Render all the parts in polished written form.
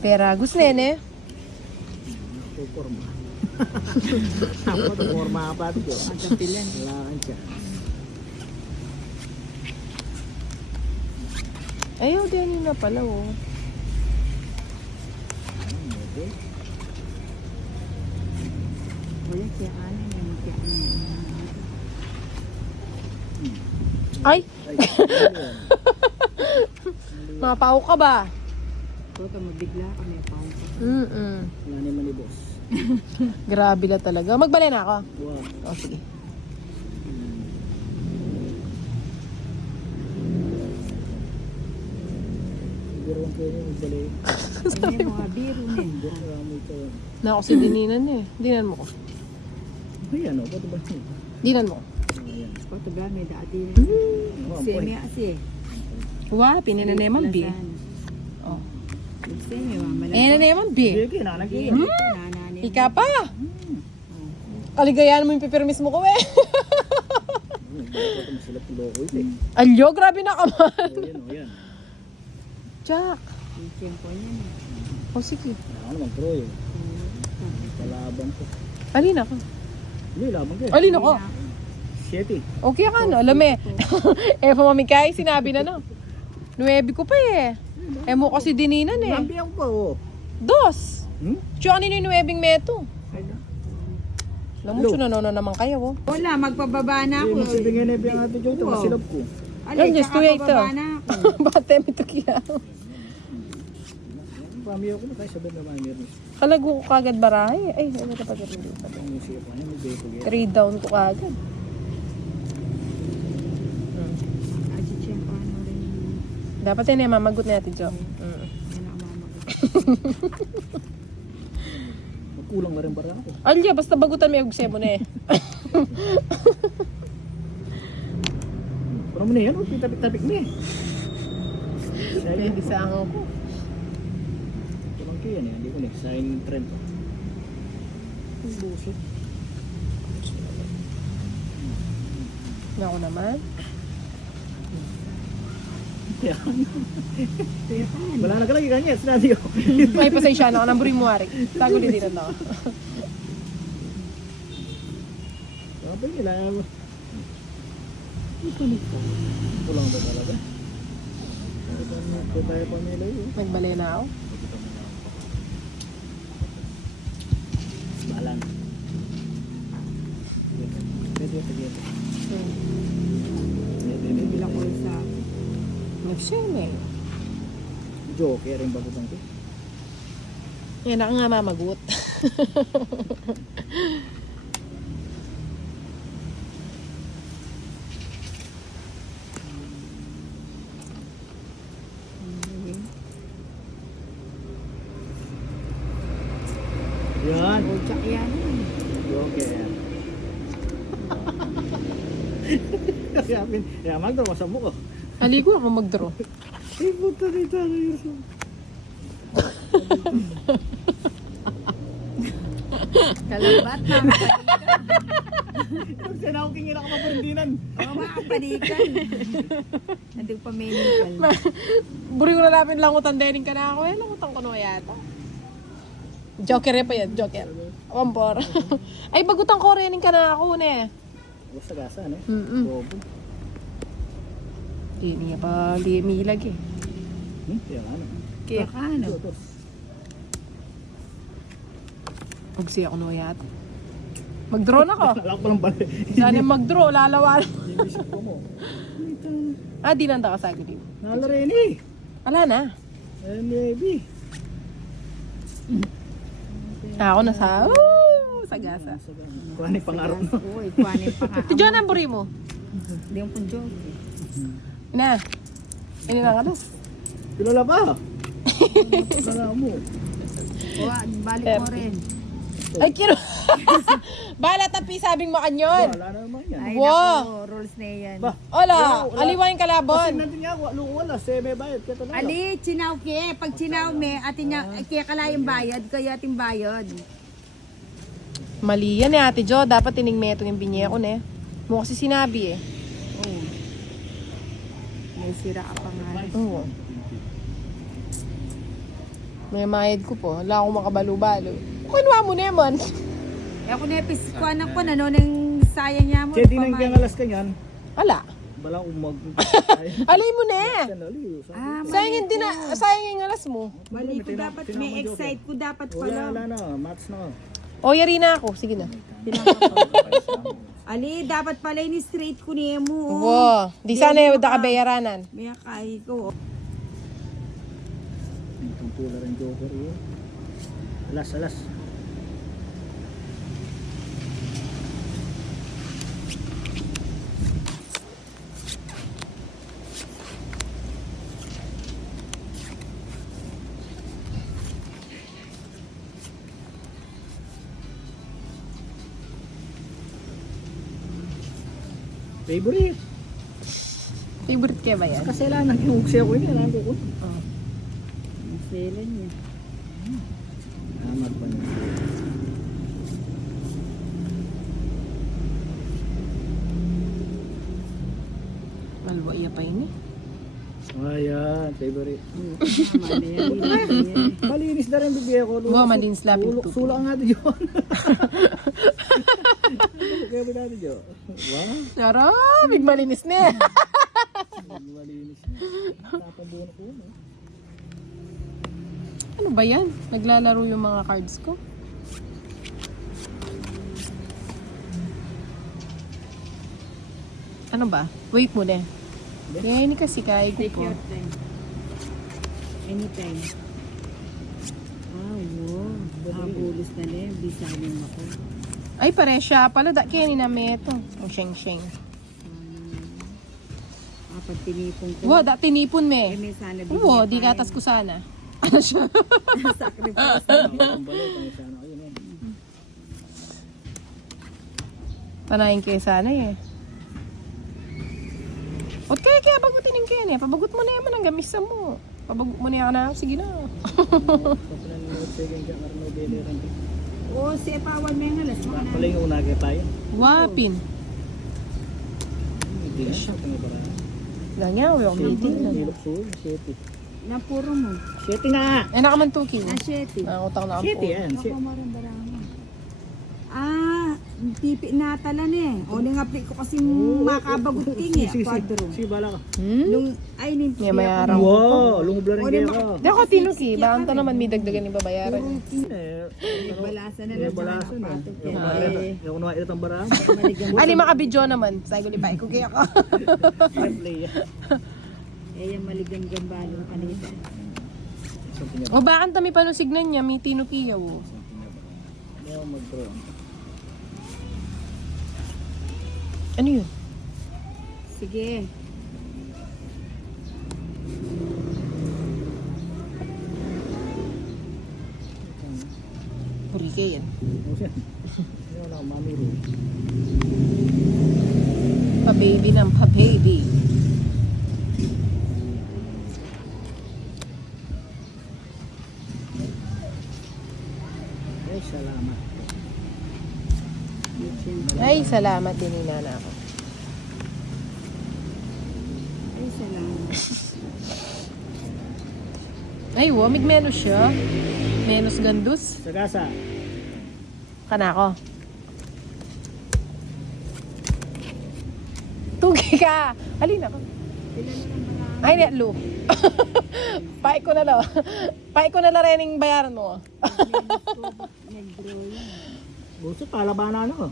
Pera, gusto nene. Forma. Ako ito, forma ka pati ko. Ang kampilan. Wala siya. Ayaw din yun na pala, oh. Okay. Wala siya ano yung siya. Ay! Ay, Mapaw ka ba? Ito ka mabigla ka may pao ka. wala naman ni boss. Grabe na talaga. Magbalay na ako. Wow. O, sige. Siguro ang kayo magbalik. Ano yung mga biro nin. Marami ito. Na ako si Dininan eh. Dinan mo ko. Ay, ano? Ba't ba ito? Dinan mo ko. Ayan. Ito ga may dati. Oh, Semi asi. Wow, pininaneman B. Oh. Semi wa malaki. Eh, naneman B. Sige, nakalagay. Nanani. Ika pa. Kaligayahan mo yung pipirmis mo ko eh. Ito masilap yung loko ito eh. Alyo, grabe na kaman. Ayan, o yan. Jack. Yung tempo niya. O sige. Ako naman, pro yun. Palabang ko. Alin ako. Hindi, labang ko. Alin ako. 7. Okay ka no, alam eh. Eh, pamamikay, sinabi na no. 9 ko pa eh. Eh mo kasi Dininan eh. Lampi ako pa, oh. 2. Tiyo kanino yung 9 meto. Alam mo, na naman kayo oh. Wala, magpababa na Hindi, ako. magsibingin na yung ate Joy. Ito, Oo. masilap ko. Alay, Yan, just tsaka tuya ito. bababa na ako. Bate, may tukiya. Pamiyo ko na tayo sabihin naman meron. Kalago ko kagad barahe. Ay, ano ka pa rin dito. Ang music ko niya, mag-beko yan. 3 down ko kagad. Kasi tiyempo ano rin. Dapat yun eh, mamagot na natin, Jo. Yan ang mamagot. Magkulang na rin bara ako. Alya, basta bagutan may agusya mo na eh. Parang mo na yan, oh, pitapik-tapik mo eh. Pwede sa angaw ko. Parang kayo yan eh, hindi ko sign trend. Ang busit. Ako naman. Wala na ka lagi kanya, sinabi ko. Ay, pasensya na ako. Namburin mo, Arik. Tago din din ako. Sabi nila, kulang ba talaga? Ito tayo pamilya yun. Nagbalay na ako. Bahala na. Pwede yung pag-iit. Bibila ko sa Nag-share eh. Joke, rin bagutan ko. Yan ako nga mamagot. Yan. Bojak yan. Joke, yan. Kasi amin, magdaw ko sa mukha. Aligo ako mag-draw. Eh, puta dito, ano yun? Kalabat na. Ito siya na ako kingin ako maparindinan. Oo, makapanikan. Nandun pa medical. Buri ko na lapin lang utang dening ka na ako. Eh, langutang ko na yata. Joker pa yan, Joker. Wampor. Ay, bagutang ko rin ka na ako ne. Basta gasa, no? Bobo. Di niya pa milag eh. Kaya ano? Kaya, Baka ano. pagsi ako na yata. Mag-draw na ko. Alam ko lang pala. Sana mag-draw, lalawan. Inisip ko mo. Ah, di nanda ka sa akin. Nalarin eh. Wala na. Maybe. Ako na sa, sagasa. Kuha ni pangarap no. Uy, kuhanin pa nga. Ti John, ang buri mo. Hindi yung punjo. Na. Ini na ka na. Kilala pa. Kilala mo. O, balik mo rin. Ay, kiro. Bala tapi sabing makanyon. Wala na naman yan. Ay, Wow. naku, rules na yan. Ba? Ola, Wala. aliwain Kasi kalabon. nandun nga ako. Wala. Seme bayad. Kaya talaga. Ali, chinaw ke. Pag chinaw me, atin niya, kaya kalayang bayad, kaya ating bayad. Mali yan eh, Ate Jo. Dapat tiningmetong yung binye ko na eh. Mo kasi sinabi eh. Oh. May sira ka pa nga. Oo. May mahid ko po. Wala akong makabalo-balo. Kinuha mo naman. Eh, ako nepis ko anak ko na no, nang sayang niya mo. Siya din ang kangalas ka niyan. Wala. Bala umag. Alay mo na. Ah, Sayang hindi na, sayang yung alas mo. mali ko dapat, may excite ko dapat pala. Wala na, mats na. O, yari na ako. Sige na. Ali, dapat pala ni straight ko niya mo. Wow. Di sana yung nakabayaranan. May akay ko. Itong pula rin joker yun. Alas. Favorite. Favorite kayo ba yan? Kasalanan yung ugsya ko yun. Alam ko. Ang sela niya. Amat pa niya. Malwa iya pa yun eh. Ayan, favorite. Mali yan. Malinis na rin bibigay ko. Wow, malinis lapit to. Sulak nga din yun. Kaya ba natin yun? Wow. Nara, big malinis na. Malinis na. Tapabuno ko yun. Ano ba yan? Naglalaro yung mga cards ko. Ano ba? Wait muna. Kaya ini kasi kaya ko Take po. your time. Anytime. Wow. Bulis na rin. Bisanin ako. Ay, pare siya pala. Kaya ni namin ito. Ang sheng-sheng. Pag tinipon ko. Wow, tinipon Eh, me. may sana Wow, di gatas ko sana. Ano siya? Sacrifice. Ang balot, ang isa na kayo. Panahin kayo sana eh. Ot kaya bagutin yung kaya niya. Pabagot mo na yaman ang gamisa mo. Pabagot mo na yan na. Sige na. Oo, si Epawan may halas. Pala yung una kaya tayo. Wapin. Hindi na siya. Ganyan, we are meeting. Nilok suul, 7. Na puro mo. 7 na! Eh, nakamantuking. Na 7. Utang na 7 ako. yan. Ako marambarang. Ah, pipi natalan eh. O nang aplik ko kasi makabagot king eh. Kwadro. Si bala ka. Hmm? Ay, nin. May mayarang. Wow! Lumublaro rin kayo ka. Di ako tinuki. Baka ito naman may dagdagan ni babayaran. Balasan na May lang. balasan na. Yung kunawa ito ang barang. Ali, makabidyo naman. Sa iguli pa. Ikugi ako. Play. Eh, yung maligam gambalong kanita. O baka ang tami pa nung signan niya. May tinuki yaw. Mag-draw. Ano yun? Sige. Purike yan. Wala akong mami rin. Pa-baby ng pa-baby. Ay, salamat. Ay, salamat din inana ako. Ay, salamat. Ay, wamig menos siya. Menos gandus. Sa gasa. Kanako. Tugi ka! Halina ka. Ay, ni Lu. Paik ko na lang. Paik ko na lang rin yung bayaran mo. Nag-draw yun. Gusto, palabanan ako.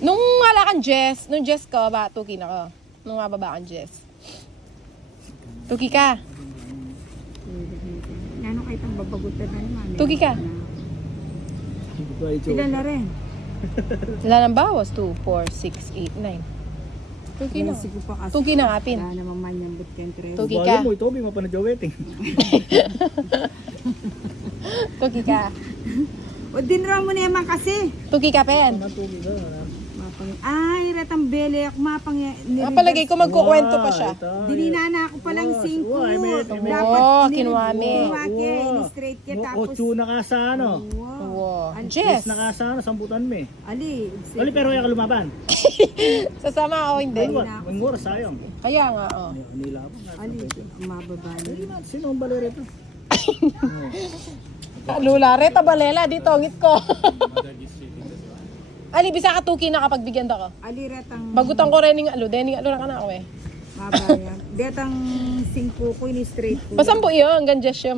Nung wala kang Jess, nung Jess ka, tuki na ka. Nung mababa kang Jess. Tuki ka. Nano kayo itang babagutan na naman. Tugi ka. Sila na rin. Sila ng bawas. 2, 4, 6, 8, 9. Tuki na. Sigo pa kasi. Tuki na apin. Wala namang manyambot kayong tres. Tugi Balo ka. mo, ito, may mapanajaweting. Tuki ka. O dinra mo naman kasi. Tuki ka, pen. Natuloy ka. Ay, ratang bele ako mapang. Napalagay ko magkukwento pa siya. Dininana ako palang 5. Oo, kinuwame. Kinuwake, in-straight ka tapos. 8 na ka sa ano. Wow. Al- Jess. 10 na ka sa ano, sambutan me. Ali, Ali, pero kaya ka lumaban. Sasama ako, hindi. Ang oras, sayang. Kaya nga, oh. Nila ako. Ali, mababali. Sino ang balerito? Lula, reta balela, dito, ngit ko. Ali, bisa ka tuki na kapag bigyan ko. Aliretang Bagutan ko rin yung dening alo na ka na ako eh. mabayan. Detang 5 ko ini straight ko. Basampo iyo, hanggang gesture,